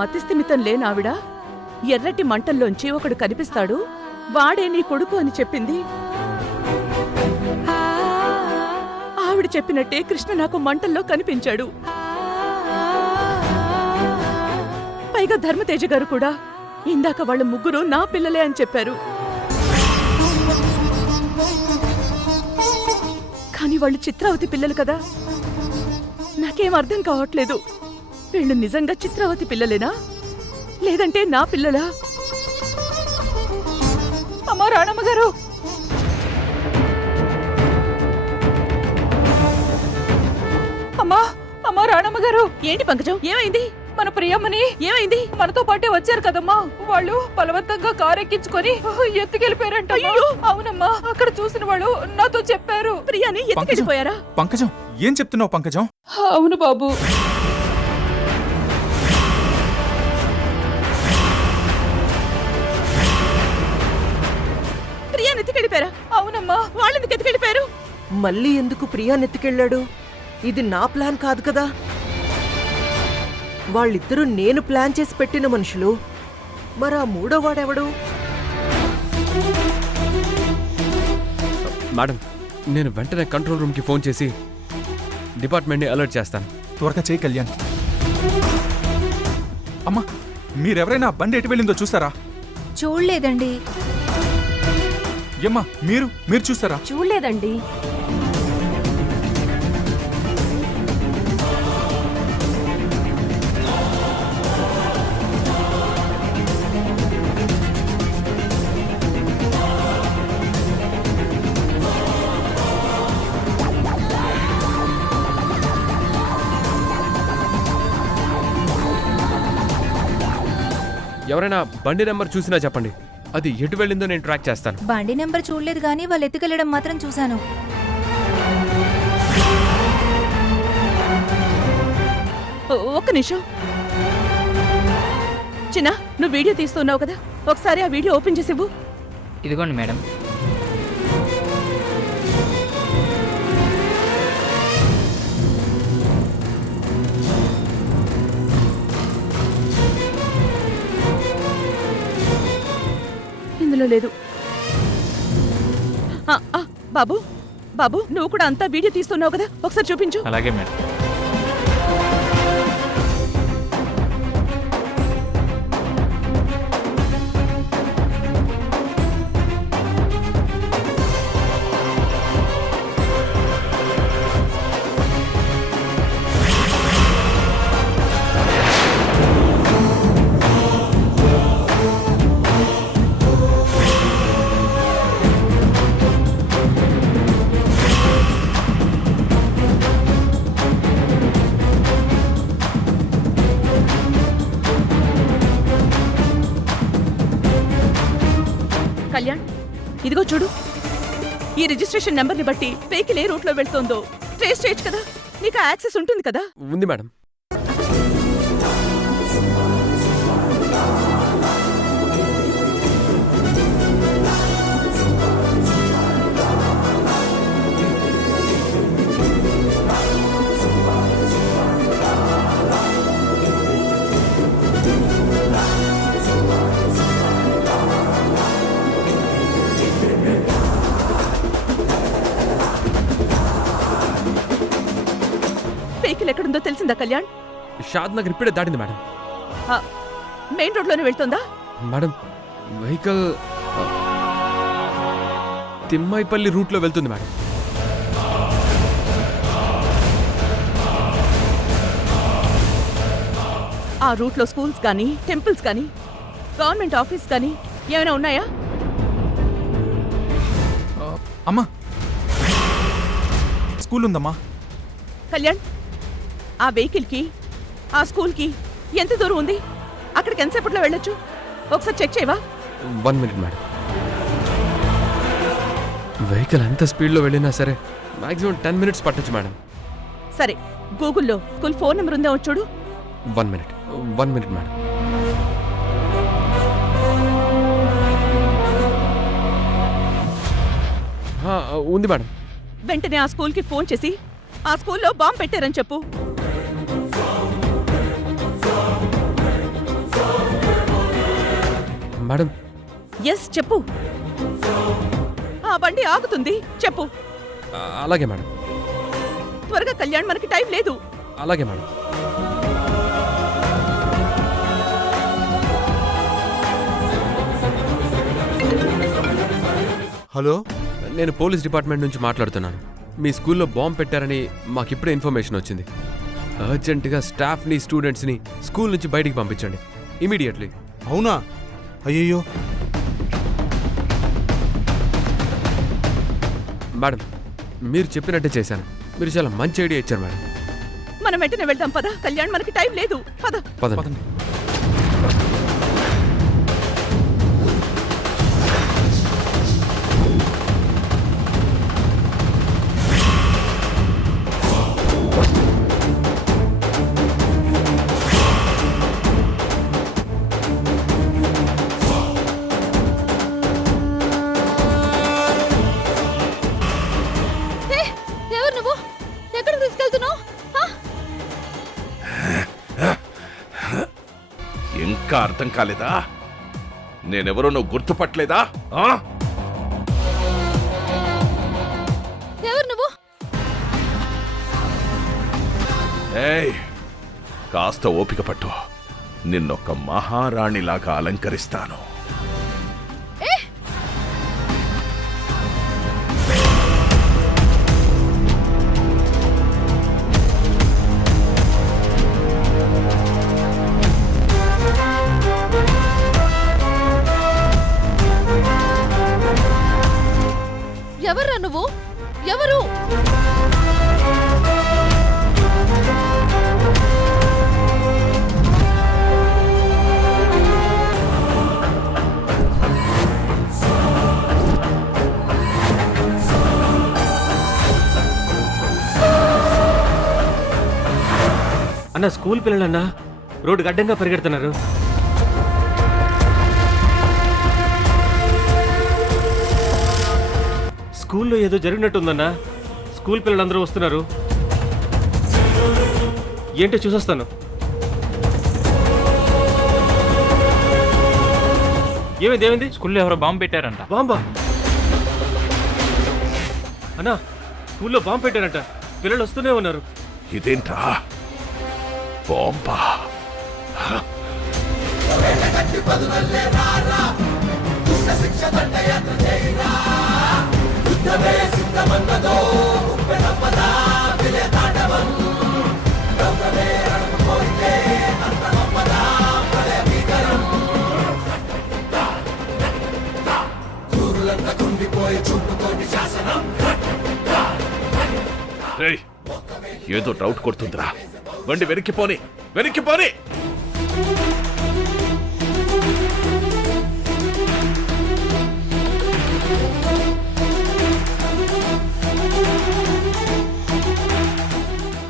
మతిస్థిమితం లేనావిడ ఎర్రటి మంటల్లోంచి ఒకడు కనిపిస్తాడు, వాడే నీ కొడుకు అని చెప్పింది. ఆవిడ చెప్పినట్టే కృష్ణ నాకు మంటల్లో కనిపించాడు. పైగా ధర్మతేజ గారు కూడా ఇందాక వాళ్ళ ముగ్గురు నా పిల్లలే అని చెప్పారు. కాని వాళ్ళు చిత్రావతి పిల్లలు కదా, నాకేం అర్థం కావట్లేదు. వీళ్ళు నిజంగా చిత్రావతి పిల్లలేనా, లేదంటే నా పిల్లలా? అమ్మా రాణమ్మ గారు, అమ్మా రాణమ్మ గారు. ఏంటి పంకజం, ఏమైంది? మన ప్రియమ్మని ఏమైంది? మనతో పాటే వచ్చారు కదమ్మా, వాళ్ళు బలవంతంగా కారు ఎక్కించుకొని ఎత్తుకెళ్ళిపోయారంట. అవునమ్మా, అక్కడ చూసిన వాళ్ళు నాతో చెప్పారు. ప్రియాని ఎత్తుకెళ్ళిపోయారా? పంకజం, ఏం చెప్తున్నావు పంకజం? అవును బాబు. అవునమ్మా, వాళ్ళెందుకు ఎత్తుకెళ్ళిపోయారు? మళ్ళీ ఎందుకు ప్రియాని ఎత్తుకెళ్ళాడు? ఇది నా ప్లాన్ కాదు కదా. వాళ్ళిద్దరూ నేను ప్లాన్ చేసి పెట్టిన మనుషులు. మరా మూడో వాడెవడు? మేడం, నేను వెంటనే కంట్రోల్ రూమ్కి ఫోన్ చేసి డిపార్ట్మెంట్ని అలర్ట్ చేస్తాను. త్వరగా చేయి కళ్యాణ్. అమ్మా, మీరెవరైనా బండి ఎటు వెళ్ళిందో చూసారా? చూడలేదండి. ఏమ్మా, మీరు చూసారా? చూడలేదండి. ఎవరైనా బండి నెంబర్ చూసినా చెప్పండి, అది ఎటు వెళ్ళిందో నేను ట్రాక్ చేస్తాను. బండి నెంబర్ చూడలేదు కానీ వాళ్ళు ఎత్తుకెళ్లడం మాత్రం చూశాను. ఒక్క నిమిషం చిన్న, నువ్వు వీడియో తీస్తున్నావు కదా, ఒకసారి ఆ వీడియో ఓపెన్ చేసివ్వు. ఇదిగోండి మేడం. ఇందులో లేదు. బాబు బాబు, నువ్వు కూడా అంతా వీడియో తీస్తున్నావు కదా, ఒకసారి చూపించు. అలాగే మేడం. కళ్యాణ్, ఇదిగో చూడు, ఈ రిజిస్ట్రేషన్ నెంబర్ని బట్టి వెహికల్ ఏ రూట్లో వెళ్తోందో ట్రేస్ చేయొచ్చు కదా. నీకు యాక్సెస్ ఉంటుంది కదా? ఉంది మేడం. వెహికల్ ఎక్కడుందో తెలిసిందా కళ్యాణ్? షాద్ నగర్ ఇప్పుడే దాటింది మేడం. మెయిన్ రోడ్లోనే వెళ్తోందా? మేడం, వెహికల్ తిమ్మాయిపల్లి రూట్లో వెళ్తుంది మేడం. ఆ రూట్లో స్కూల్స్ కానీ, టెంపుల్స్ కానీ, గవర్నమెంట్ ఆఫీస్ కానీ ఏమైనా ఉన్నాయా? అమ్మా, స్కూల్ ఉందమ్మా. కళ్యాణ్, ఆ వెహికల్కి ఆ స్కూల్కి ఎంత దూరం ఉంది? అక్కడికి ఎంతసేపట్లో వెళ్ళొచ్చు? ఒకసారి చెక్ చేయవా? 1 minute మేడం. వెహికల్ ఎంత స్పీడ్లో వెళ్ళినా సరే మాక్సిమం 10 minutes పట్టొచ్చు మేడం. సరే, గూగుల్లో స్కూల్ ఫోన్ నెంబర్ ఉందేమో చూడు. 1 minute. 1 minute madam. ఉంది మేడం. వెంటనే ఆ స్కూల్కి ఫోన్ చేసి ఆ స్కూల్లో బాంబు పెట్టారని చెప్పు. మేడం ఎస్ చెప్పు. ఆ బండి ఆగుతుంది చెప్పు. అలాగే మేడం. త్వరగా కళ్యాణ్, మనకి టైం లేదు. అలాగే మేడం. హలో, నేను పోలీస్ డిపార్ట్మెంట్ నుంచి మాట్లాడుతున్నాను. మీ స్కూల్లో బాంబు పెట్టారని మాకిప్పుడే ఇన్ఫర్మేషన్ వచ్చింది. అర్జెంటుగా స్టాఫ్ని స్టూడెంట్స్ని స్కూల్ నుంచి బయటికి పంపించండి ఇమీడియట్లీ. అవునా? అయ్యయ్యో. మేడం మీరు చెప్పినట్టే చేశాను. మీరు చాలా మంచి ఐడియా ఇచ్చారు మేడం. మనం వెంటనే వెళ్దాం పద. కళ్యాణ్, మనకి టైం లేదు. పద. పదండి. ఎవరు నువ్వు? ఎక్కడికి తీసుకెళ్తున్నావు? ఇంకా అర్థం కాలేదా? నేనెవరో నువ్వు గుర్తుపట్టలేదా? ఎవరు నువ్వు? ఏయ్, కాస్త ఓపిక పట్టు. నిన్నొక్క మహారాణిలాగా అలంకరిస్తాను. ఎవర్రా నువ్వు? ఎవరు? అన్న, స్కూల్ పిల్లలన్నా రోడ్డు గడ్డంగా పరిగెడుతున్నారు. స్కూల్లో ఏదో జరిగినట్టుందన్నా. స్కూల్ పిల్లలందరూ వస్తున్నారు. ఏంటో చూసొస్తాను. ఏమైంది? స్కూల్లో ఎవరో బాంబు పెట్టారంట. బాంబా? అన్నా, స్కూల్లో బాంబు పెట్టారంట. పిల్లలు వస్తూనే ఉన్నారు. ఇదేంట్రా? బాంబా? రేయ్, ఏదో డౌట్ కొడుతుందిరా. బండి వెనక్కిపోని, వెనక్కిపోని.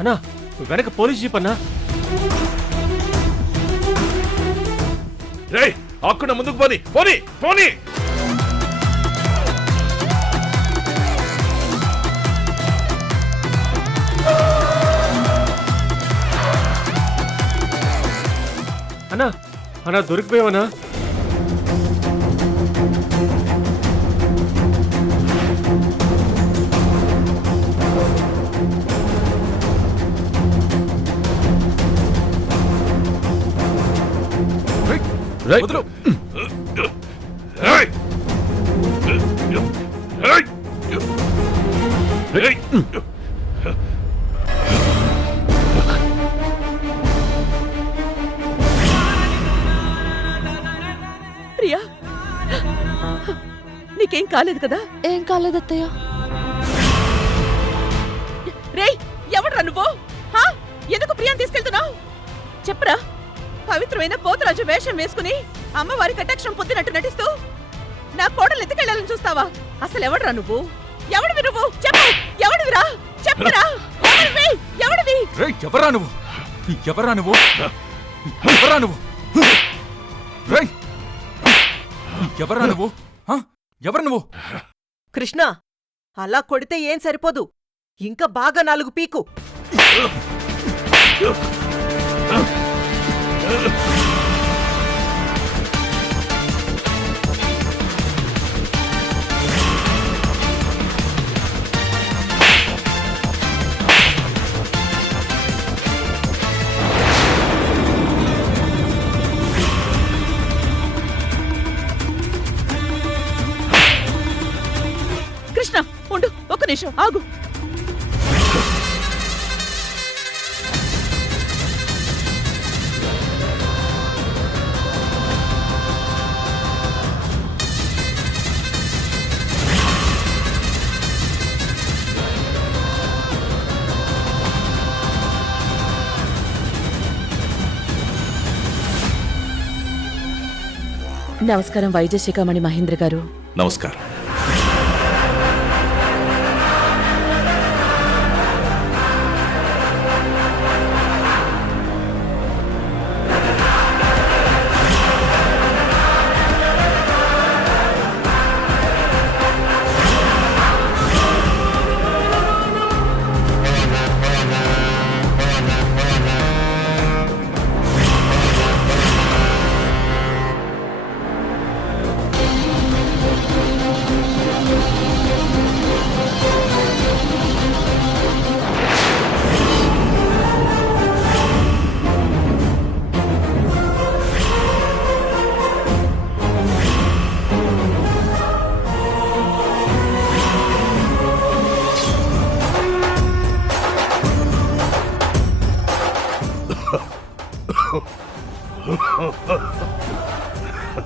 అన్నా, వెనక పోలీస్ జీప్ అన్నా. రేయ్, ఆకుండా ముందుకు పోని, పోని, పోని. అన్నా, అన్నా దొరికిపోయావన్నా. వదులు. రేయ్! రేయ్! రేయ్! ప్రియా, నీకేం కాలేదు కదా? ఏం కాలేదత్తయ్య. రేయ్, ఎవడ్రా నువ్వు? హా? ఎందుకు ప్రియాని తీసుకెళ్తున్నావు? చెప్పరా. పవిత్రమైన పోతురాజు వేషం వేసుకుని అమ్మవారి కటాక్షం పొందినట్టు నటిస్తూ నా కోడలు ఎత్తుకెళ్లాలని చూస్తావా? అసలు ఎవడ్రా నువ్వు? ఎవడివి నువ్వు? చెప్పు, ఎవడివిరా? చెప్పరా. ఎవడివి? రేయ్, ఎవరా నువ్వు? ఎవరా నువ్వు? ఎవరా నువ్వు? రేయ్! ఎవరా నువ్వు? హ? ఎవరు నువ్వు? కృష్ణ అలా కొడితే ఏం సరిపోదు, ఇంకా బాగా 4 పీకు. కృష్ణ ఉండు, ఒక్క నిమిషం ఆగు. నమస్కారం వైద్యశిఖామణి మహేంద్ర గారు. నమస్కారం.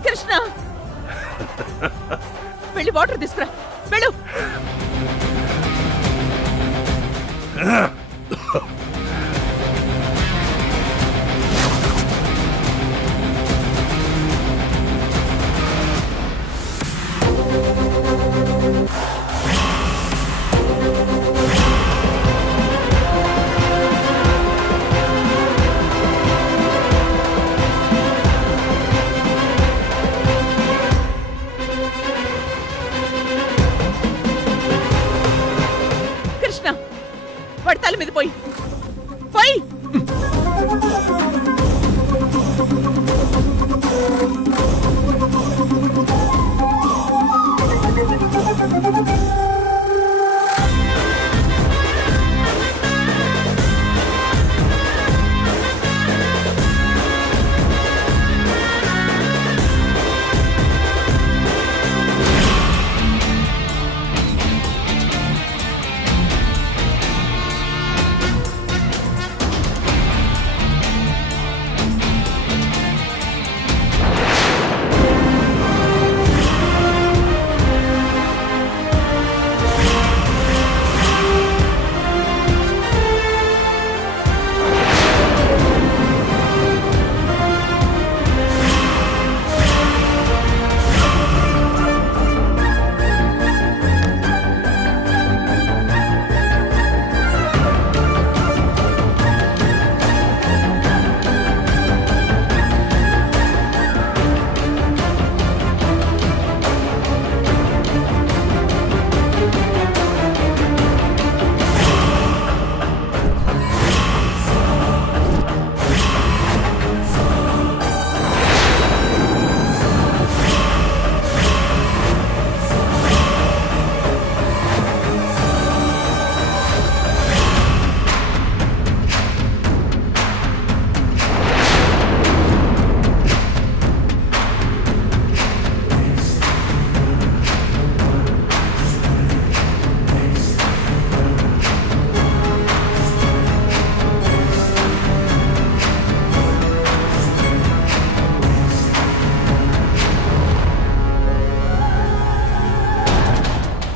కృష్ణ వెళ్ళి వాటర్ తీసుకురా, వెళ్ళు. కృష్ణ వాడి తల మీద పోయి పోయి.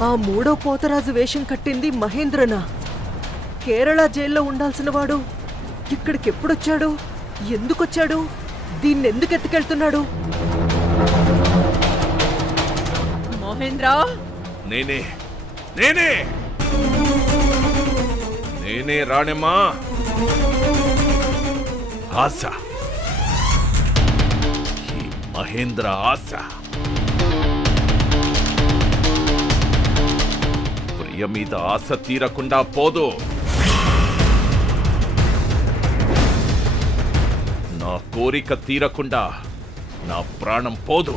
ఆ 3వ పోతరాజు వేషం కట్టింది మహేంద్రనా? కేరళ జైల్లో ఉండాల్సిన వాడు ఇక్కడికెప్పుడొచ్చాడు? ఎందుకొచ్చాడు? దీన్నెందుకు ఎత్తుకెళ్తున్నాడు? మహేంద్ర నేనే నేనే నేనే రాణమ్మా. ఆశ మహేంద్ర ఆశ. ప్రియ మీద ఆశ తీరకుండా పోదు. నా కోరిక తీరకుండా నా ప్రాణం పోదు.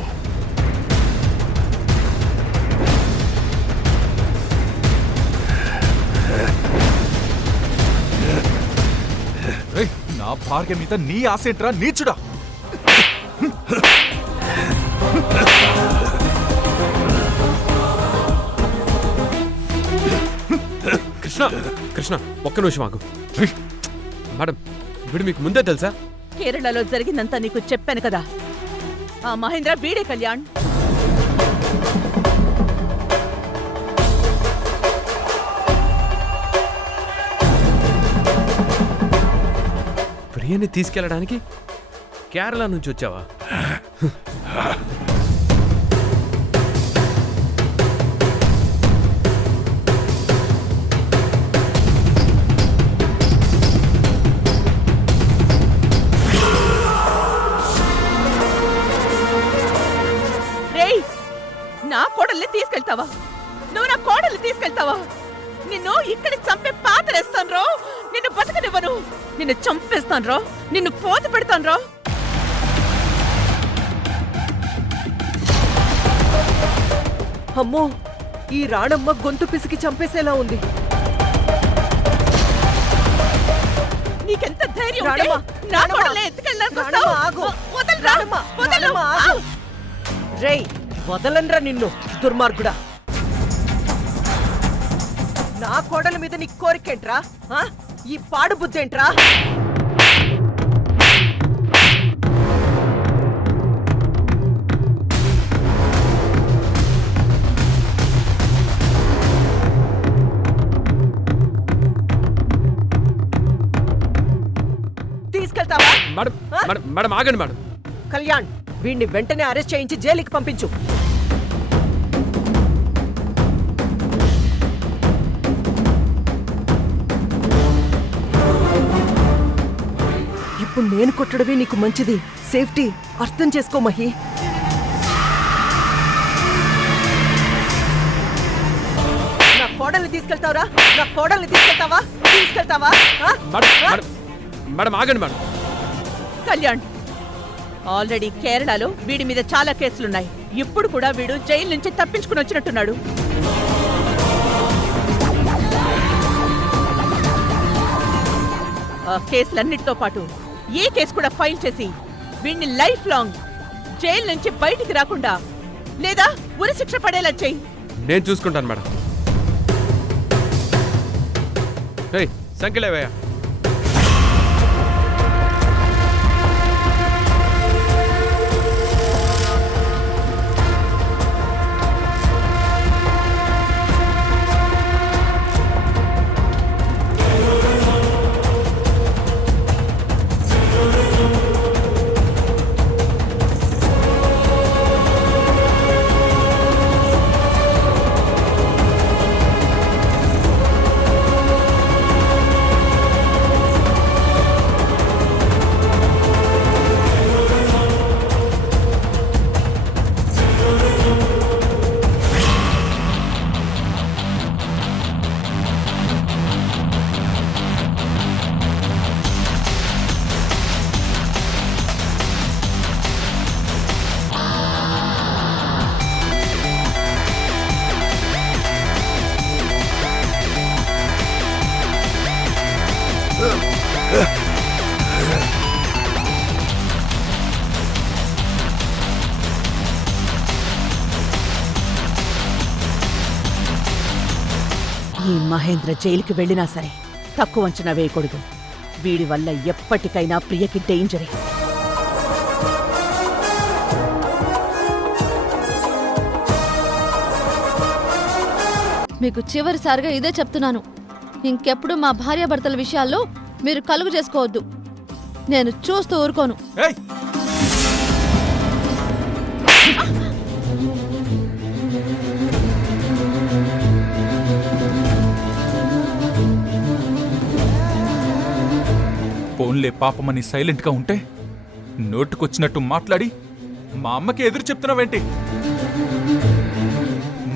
రేయ్, నా భార్య మీద నీ ఆసేంట్రా నీచుడా. కృష్ణ కృష్ణ ఒక్క నిమిషం ఆగు. మేడం వీడు మీకు ముందే తెలుసా? కేరళలో జరిగిందంతా నీకు చెప్పాను కదా. ఆ మహేంద్ర వీడే కళ్యాణ్. ప్రియని తీసుకెళ్ళడానికి కేరళ నుంచి వచ్చావా? రేయ్, నా కోడల్ని తీసుకెళ్తావా? నువ్వు నా కోడల్ని తీసుకెళ్తావా? నిన్ను ఇక్కడి చంపే పాతరేస్తాను రో. నిన్ను బతకనివ్వను. నిన్ను చంపేస్తాను రో. నిన్ను పోత పెడతాను రో. అమ్మో, ఈ రాణమ్మ గొంతు పిసికి చంపేసేలా ఉంది. నీకెంత ధైర్యం ఉంటే రాణమ్మ, నా రాణమ్మ, కోడల్ని ఎత్తుకెళ్ళడానికి రాణమ్మ, వస్తావు? ఆగు. వదలరా, రాణమ్మ, వదలు. రాణమ్మ, ఆగు. రేయ్, వదలన్రా నిన్ను, దుర్మార్గుడా. నా కోడల మీద నీ కోరికేంట్రా? ఆ? ఈ పాడు బుద్ధేంట్రా? తీసుకెళ్తావా? మేడం మేడం మేడం ఆగండి మేడం. కళ్యాణ్, వీణ్ణి వెంటనే అరెస్ట్ చేయించి జైలుకి పంపించు. ఇప్పుడు నేను కొట్టడమే నీకు మంచిది. సేఫ్టీ అర్థం చేసుకో మహి. నా కోడల్ని తీసుకెళ్తావరా? నా కోడల్ని తీసుకెళ్తావా? తీసుకెళ్తావా? ఆ? మేడం ఆ? మేడం మేడం ఆగండి మేడం. కళ్యాణ్, ఆల్రెడీ కేరళలో వీడి మీద చాలా కేసులున్నాయి. ఇప్పుడు కూడా వీడు జైలు నుంచి తప్పించుకుని వచ్చినట్టున్నాడు. ఆ కేసులన్నిటితో పాటు ఈ కేసు కూడా ఫైల్ చేసి వీడిని లైఫ్ లాంగ్ జైలు నుంచి బయటికి రాకుండా లేదా ఉరి శిక్ష పడేలా చెయ్యి. నేను చూసుకుంటాను మేడం. ఏయ్, సంఖ్యలేవయ్యా. ఈ మహేంద్ర జైలుకి వెళ్ళినా సరే తక్కువ అంచనా వేయకూడదు. వీడి వల్ల ఎప్పటికైనా ప్రియకి డేంజరే. మీకు చివరిసారిగా ఇదే చెప్తున్నాను. ఇంకెప్పుడు మా భార్యాభర్తల విషయాల్లో మీరు కలుగు చేసుకోవద్దు. నేను చూస్తూ ఊరుకోను. ఏయ్, పోన్లే పాపమని సైలెంట్గా ఉంటే నోటుకొచ్చినట్టు మాట్లాడి మా అమ్మకి ఎదురు చెప్తున్నావేంటి?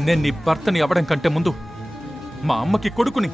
నేను నీ భర్తని అవ్వడం కంటే ముందు మా అమ్మకి కొడుకుని.